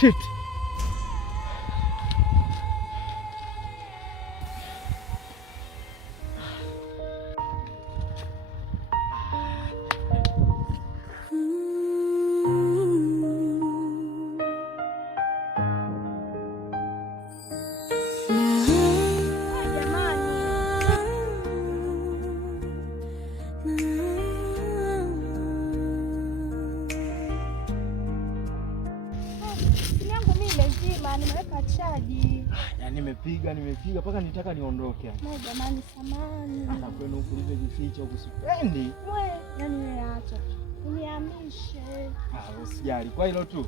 Shit. Nimeweka chaji. Nimepiga mpaka nitaka niondoke. Jamani samani. Hata kwenu huku nimejificha huku sipendi. Yaani niacha. Unihamishe. Usijali. Kwa hilo tu.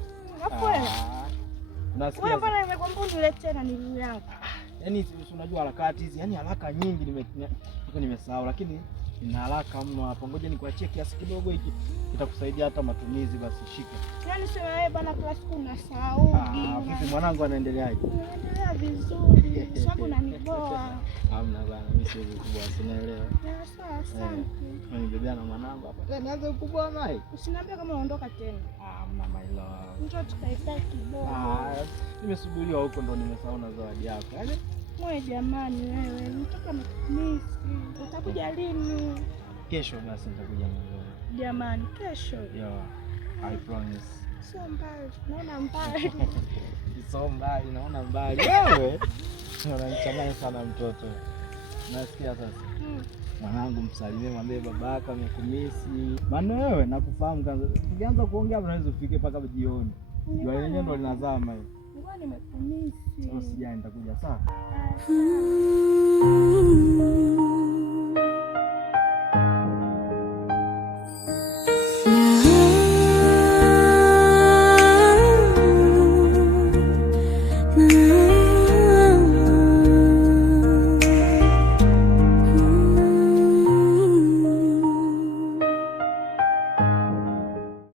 Nasikia. Wewe bwana nimekwambia uniletee na niluu yangu. Yaani unajua harakati hizi, yaani haraka nyingi nimesahau lakini nina haraka mno hapo. Ngoja nikuachie kiasi kidogo hiki. Kitakusaidia hata matumizi basi shika. Yaani sema wewe bwana kila siku unasahau. Vipi mwanangu anaendeleaje? Anaendelea vizuri. Sababu unaniboa. Hamna bana, mimi sio mkubwa, sinaelewa. Sawa, asante. Mimi bebea na mwanangu hapa. Nianze ukubwa mai. Usiniambie kama unaondoka tena. Mama ila. Njoo tukae kidogo. Nimesubiriwa huko ndo nimesahau na zawadi yako. Wewe jamani wewe, mtoto amekumiss. Utakuja lini? Kesho basi nitakuja mwanzo. Jamani, kesho. I promise. Sio mbali, naona mbali. Sio mbali, naona mbali. Wewe unanichanganya sana mtoto. Nasikia sasa. Mwanangu msalimie, mwambie babaka amekumisi. Maana wewe nakufahamu kwanza. Ukianza kuongea hapo unaweza ufike mpaka jioni. Jua lenyewe ndo linazama hiyo. Ngoja nimekumisi. Usijali nitakuja sawa.